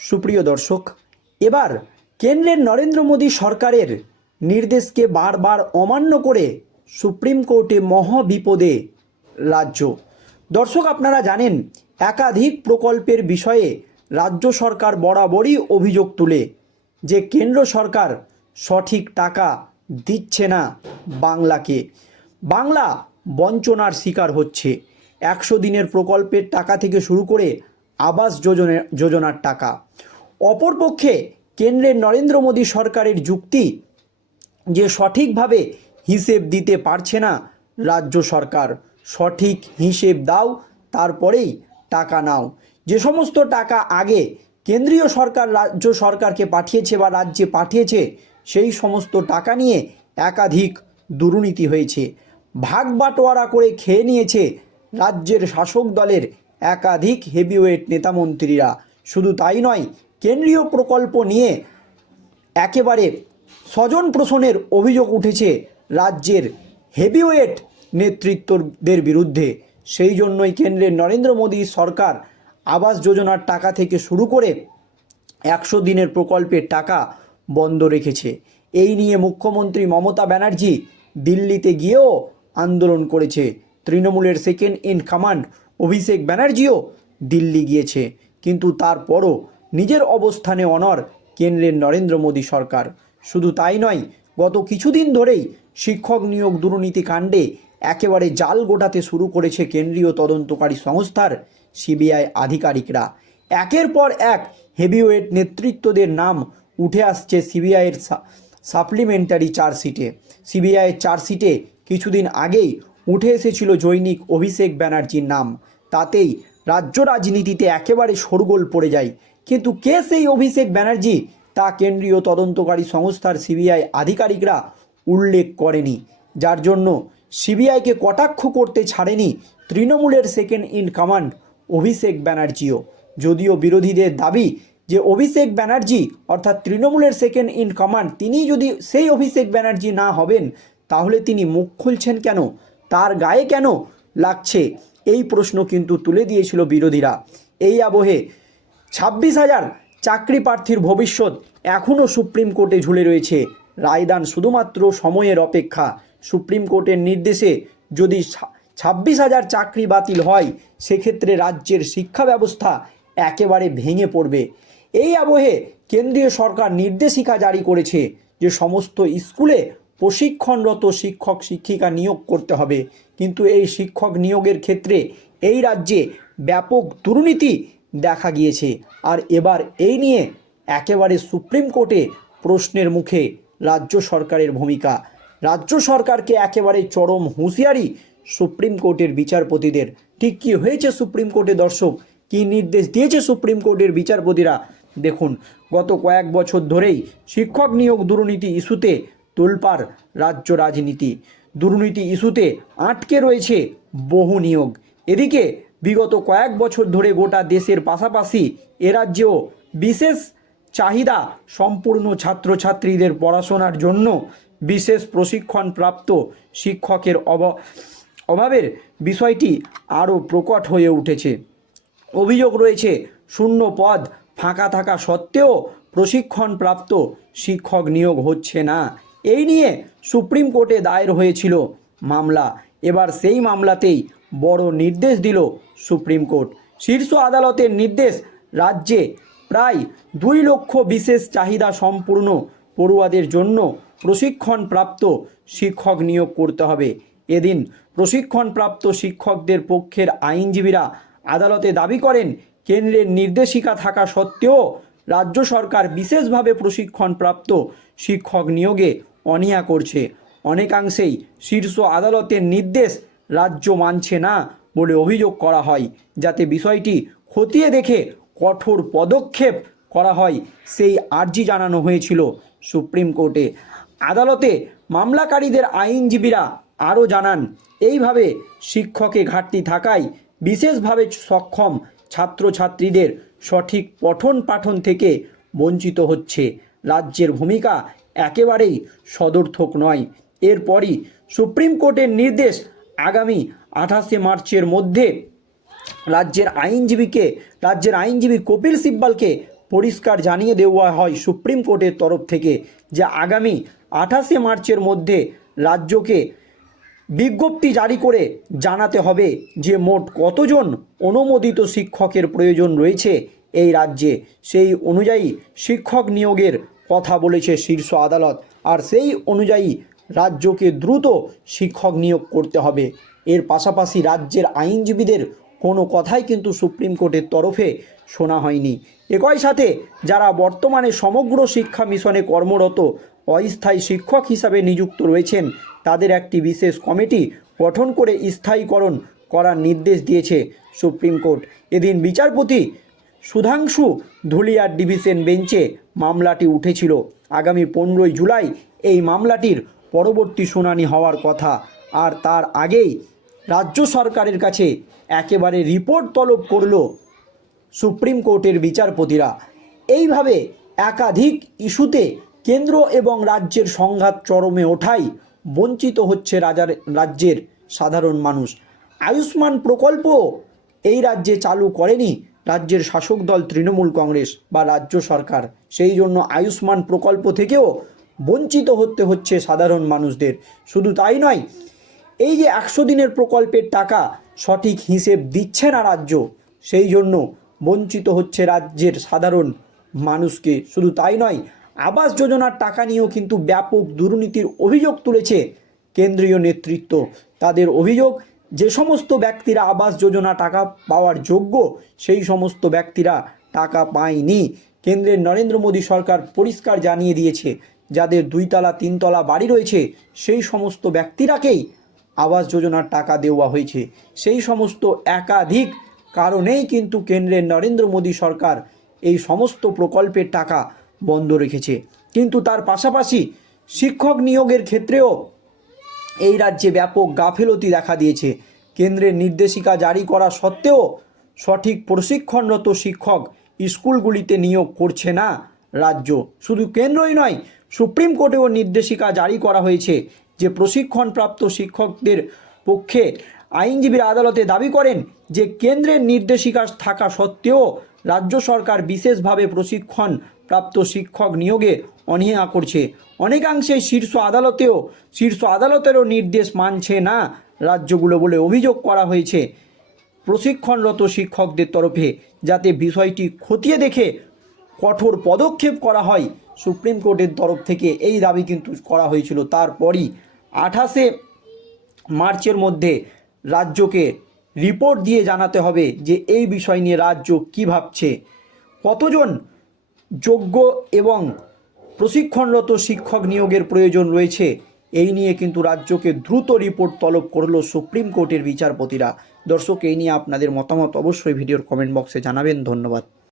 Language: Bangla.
সুপ্রিয় দর্শক, এবার কেন্দ্রের নরেন্দ্র মোদী সরকারের নির্দেশকে বারবার অমান্য করে সুপ্রিম কোর্টে মহাবিপদে রাজ্য। দর্শক, আপনারা জানেন, একাধিক প্রকল্পের বিষয়ে রাজ্য সরকার বরাবরই অভিযোগ তুলে যে কেন্দ্র সরকার সঠিক টাকা দিচ্ছে না বাংলাকে। বাংলা বঞ্চনার শিকার হচ্ছে। একশো দিনের প্রকল্পের টাকা থেকে শুরু করে আবাস যোজনা, যোজনার টাকা। অপরপক্ষে কেন্দ্রের নরেন্দ্র মোদী সরকারের যুক্তি যে সঠিকভাবে হিসেব দিতে পারছে না রাজ্য সরকার, সঠিক হিসেব দাও, তারপরেই টাকা নাও। যে সমস্ত টাকা আগে কেন্দ্রীয় সরকার, রাজ্য সরকারকে পাঠিয়েছে বা রাজ্যে পাঠিয়েছে, সেই সমস্ত টাকা নিয়ে একাধিক দুর্নীতি হয়েছে। ভাগ বাটোয়ারা করে খেয়ে নিয়েছে রাজ্যের শাসক দলের একাধিক হেভিওয়েট নেতামন্ত্রীরা শুধু তাই নয়, কেন্দ্রীয় প্রকল্প নিয়ে একেবারে স্বজন প্রশনের অভিযোগ উঠেছে রাজ্যের হেভিওয়েট নেতৃত্বদের বিরুদ্ধে। সেই জন্যই কেন্দ্রের নরেন্দ্র মোদী সরকার আবাস যোজনার টাকা থেকে শুরু করে একশো দিনের প্রকল্পের টাকা বন্ধ রেখেছে। এই নিয়ে মুখ্যমন্ত্রী মমতা ব্যানার্জি দিল্লিতে গিয়েও আন্দোলন করেছে। তৃণমূলের সেকেন্ড ইন কমান্ড অভিষেক ব্যানার্জিও দিল্লি গিয়েছে, কিন্তু তারপরও নিজের অবস্থানে অনর কেন্দ্রের নরেন্দ্র মোদী সরকার। শুধু তাই নয়, গত কিছুদিন ধরেই শিক্ষক নিয়োগ দুর্নীতি কাণ্ডে একেবারে জাল গোটাতে শুরু করেছে কেন্দ্রীয় তদন্তকারী সংস্থার সিবিআই আধিকারিকরা। একের পর এক হেভিওয়েট নেতৃত্বদের নাম উঠে আসছে সিবিআইয়ের সাপ্লিমেন্টারি চার্জশিটে। সিবিআইয়ের চার্জশিটে কিছুদিন আগেই উঠে এসেছিল জৈনিক অভিষেক ব্যানার্জির নাম। তাতেই রাজ্য রাজনীতিতে একেবারে শোরগোল পড়ে যায়। কিন্তু কে সেই অভিষেক ব্যানার্জি? তা কেন্দ্রীয় তদন্তকারী সংস্থার সিবিআই আধিকারিকরা উল্লেখ করেনি। যার জন্য সিবিআইকে কটাক্ষ করতে ছাড়েনি তৃণমূলের সেকেন্ড ইন কমান্ড অভিষেক ব্যানার্জিও। যদিও বিরোধীদের দাবি যে অভিষেক ব্যানার্জি অর্থাৎ তৃণমূলের সেকেন্ড ইন কমান্ড তিনি যদি সেই অভিষেক ব্যানার্জি না হবেন, তাহলে তিনি মুখ খুলছেন কেন? তার গায়ে কেন লাগছে? এই প্রশ্ন কিন্তু তুলে দিয়েছিল বিরোধীরা। এই আবহে ছাব্বিশ হাজার চাকরি প্রার্থীর ভবিষ্যৎ এখনও সুপ্রিম কোর্টে ঝুলে রয়েছে। রায়দান শুধুমাত্র সময়ের অপেক্ষা। সুপ্রিম কোর্টের নির্দেশে যদি ছাব্বিশ হাজার চাকরি বাতিল হয়, সেক্ষেত্রে রাজ্যের শিক্ষা ব্যবস্থা একেবারে ভেঙে পড়বে। এই আবহে কেন্দ্রীয় সরকার নির্দেশিকা জারি করেছে যে সমস্ত স্কুলে প্রশিক্ষণরত শিক্ষক, শিক্ষিকা নিয়োগ করতে হবে। কিন্তু এই শিক্ষক নিয়োগের ক্ষেত্রে এই রাজ্যে ব্যাপক দুর্নীতি দেখা গিয়েছে। আর এবার এই নিয়ে একেবারে সুপ্রিম কোর্টে প্রশ্নের মুখে রাজ্য সরকারের ভূমিকা। রাজ্য সরকারকে একেবারে চরম হুঁশিয়ারি সুপ্রিম কোর্টের বিচারপতিদের। ঠিক কী হয়েছে সুপ্রিম কোর্টে দর্শক? কী নির্দেশ দিয়েছে সুপ্রিম কোর্টের বিচারপতিরা? দেখুন, গত কয়েক বছর ধরেই শিক্ষক নিয়োগ দুর্নীতি ইস্যুতে তোলপাড় রাজ্য রাজনীতি। দুর্নীতি ইস্যুতে আটকে রয়েছে বহু নিয়োগ। এদিকে বিগত কয়েক বছর ধরে গোটা দেশের পাশাপাশি এ রাজ্যেও বিশেষ চাহিদা সম্পূর্ণ ছাত্রছাত্রীদের পড়াশোনার জন্য বিশেষ প্রশিক্ষণপ্রাপ্ত শিক্ষকের অব, অভাবের বিষয়টি আরও প্রকট হয়ে উঠেছে। অভিযোগ রয়েছে, শূন্য পদ ফাঁকা থাকা সত্ত্বেও প্রশিক্ষণপ্রাপ্ত শিক্ষক নিয়োগ হচ্ছে না। এই নিয়ে সুপ্রিম কোর্টে দায়ের হয়েছিল মামলা। এবার সেই মামলাতেই বড় নির্দেশ দিল সুপ্রিম কোর্ট। শীর্ষ আদালতের নির্দেশ, রাজ্যে প্রায় দুই লক্ষ বিশেষ চাহিদা সম্পূর্ণ পড়ুয়াদের জন্য প্রশিক্ষণপ্রাপ্ত শিক্ষক নিয়োগ করতে হবে। এদিন প্রশিক্ষণপ্রাপ্ত শিক্ষকদের পক্ষের আইনজীবীরা আদালতে দাবি করেন, কেন্দ্রের নির্দেশিকা থাকা সত্ত্বেও রাজ্য সরকার বিশেষভাবে প্রশিক্ষণপ্রাপ্ত শিক্ষক নিয়োগে অনীহা করছে। অনেকাংশেই শীর্ষ আদালতের নির্দেশ রাজ্য মানছে না বলে অভিযোগ করা হয়, যাতে বিষয়টি খতিয়ে দেখে কঠোর পদক্ষেপ করা হয় সেই আর্জি জানানো হয়েছিল সুপ্রিম কোর্টে। আদালতে মামলাকারীদের আইনজীবীরা আরও জানান, এইভাবে শিক্ষকে ঘাটতি থাকায় বিশেষভাবে সক্ষম ছাত্রছাত্রীদের সঠিক পঠন পাঠন থেকে বঞ্চিত হচ্ছে। রাজ্যের ভূমিকা একেবারেই সদর্থক নয়। এরপরই সুপ্রিম কোর্টের নির্দেশ আগামী আঠাশে মার্চের মধ্যে রাজ্যের আইনজীবীকে, রাজ্যের আইনজীবী কপিল সিব্বালকে পরিষ্কার জানিয়ে দেওয়া হয় সুপ্রিম কোর্টের তরফ থেকে যে আগামী আঠাশে মার্চের মধ্যে রাজ্যকে বিজ্ঞপ্তি জারি করে জানাতে হবে যে মোট কতজন অনুমোদিত শিক্ষকের প্রয়োজন রয়েছে এই রাজ্যে। সেই অনুযায়ী শিক্ষক নিয়োগের কথা বলেছে শীর্ষ আদালত। আর সেই অনুযায়ী রাজ্যকে দ্রুত শিক্ষক নিয়োগ করতে হবে। এর পাশাপাশি রাজ্যের আইনজীবীদের কোনো কথাই কিন্তু সুপ্রিম কোর্টের তরফে শোনা হয়নি। একই সাথে যারা বর্তমানে সমগ্র শিক্ষা মিশনে কর্মরত, অস্থায়ী শিক্ষক হিসাবে নিযুক্ত রয়েছেন, তাদের একটি বিশেষ কমিটি গঠন করে স্থায়ীকরণ করার নির্দেশ দিয়েছে সুপ্রিম কোর্ট। এদিন বিচারপতি সুধাংশু ধুলিয়ার ডিভিশন বেঞ্চে মামলাটি উঠেছিল। আগামী পনেরোই জুলাই এই মামলাটির পরবর্তী শুনানি হওয়ার কথা। আর তার আগেই রাজ্য সরকারের কাছে একেবারে রিপোর্ট তলব করল সুপ্রিম কোর্টের বিচারপতিরা। এইভাবে একাধিক ইস্যুতে কেন্দ্র এবং রাজ্যের সংঘাত চরমে ওঠাই বঞ্চিত হচ্ছে রাজার, রাজ্যের সাধারণ মানুষ। আয়ুষ্মান প্রকল্প এই রাজ্যে চালু করেনি রাজ্যের শাসক দল তৃণমূল কংগ্রেস বা রাজ্য সরকার। সেই জন্য আয়ুষ্মান প্রকল্প থেকেও বঞ্চিত হতে হচ্ছে সাধারণ মানুষদের। শুধু তাই নয়, এই যে একশো দিনের প্রকল্পের টাকা সঠিক হিসেব দিচ্ছে না রাজ্য, সেই জন্য বঞ্চিত হচ্ছে রাজ্যের সাধারণ মানুষকে। শুধু তাই নয়, আবাস যোজনার টাকা নিয়েও কিন্তু ব্যাপক দুর্নীতির অভিযোগ তুলেছে কেন্দ্রীয় নেতৃত্ব। তাদের অভিযোগ যে সমস্ত ব্যক্তিরা আবাস যোজনা টাকা পাওয়ার যোগ্য, সেই সমস্ত ব্যক্তিরা টাকা পায়নি। কেন্দ্রের নরেন্দ্র মোদী সরকার পরিষ্কার জানিয়ে দিয়েছে, যাদের দুইতলা, তিনতলা বাড়ি রয়েছে, সেই সমস্ত ব্যক্তিরাকেই আবাস যোজনার টাকা দেওয়া হয়েছে। সেই সমস্ত একাধিক কারণেই কিন্তু কেন্দ্রের নরেন্দ্র মোদী সরকার এই সমস্ত প্রকল্পের টাকা বন্ধ রেখেছে। কিন্তু তার পাশাপাশি শিক্ষক নিয়োগের ক্ষেত্রেও এই রাজ্যে ব্যাপক গাফিলতি দেখা দিয়েছে। কেন্দ্রের নির্দেশিকা জারি করা সত্ত্বেও সঠিক প্রশিক্ষণরত শিক্ষক স্কুলগুলিতে নিয়োগ করছে না রাজ্য। শুধু কেন্দ্রই নয়, সুপ্রিম কোর্টেও নির্দেশিকা জারি করা হয়েছে যে প্রশিক্ষণপ্রাপ্ত শিক্ষকদের পক্ষে আইনজীবীরা আদালতে দাবি করেন যে কেন্দ্রের নির্দেশিকা থাকা সত্ত্বেও রাজ্য সরকার বিশেষভাবে প্রশিক্ষণ প্রাপ্ত শিক্ষক নিয়োগে অনীহা করছে। অনেকাংশে শীর্ষ আদালতেও, শীর্ষ আদালতেরও নির্দেশ মানছে না রাজ্যগুলো বলে অভিযোগ করা হয়েছে। প্রশিক্ষণরত শিক্ষকদের তরফে যাতে বিষয়টি খতিয়ে দেখে কঠোর পদক্ষেপ করা হয়, সুপ্রিম কোর্টের তরফ থেকে এই দাবি কিন্তু করা হয়েছিল। তারপরই আঠাশে মার্চের মধ্যে রাজ্যকে রিপোর্ট দিয়ে জানাতে হবে যে এই বিষয় নিয়ে রাজ্য কী ভাবছে। কতজন যোগ্য এবং প্রশিক্ষণরত শিক্ষক নিয়োগের প্রয়োজন রয়েছে। এই নিয়ে কিন্তু রাজ্যকে দ্রুত রিপোর্ট তলব করল সুপ্রিম কোর্টের বিচারপতিরা। দর্শক, এই নিয়ে আপনাদের মতামত অবশ্যই ভিডিওর কমেন্ট বক্সে জানাবেন। ধন্যবাদ।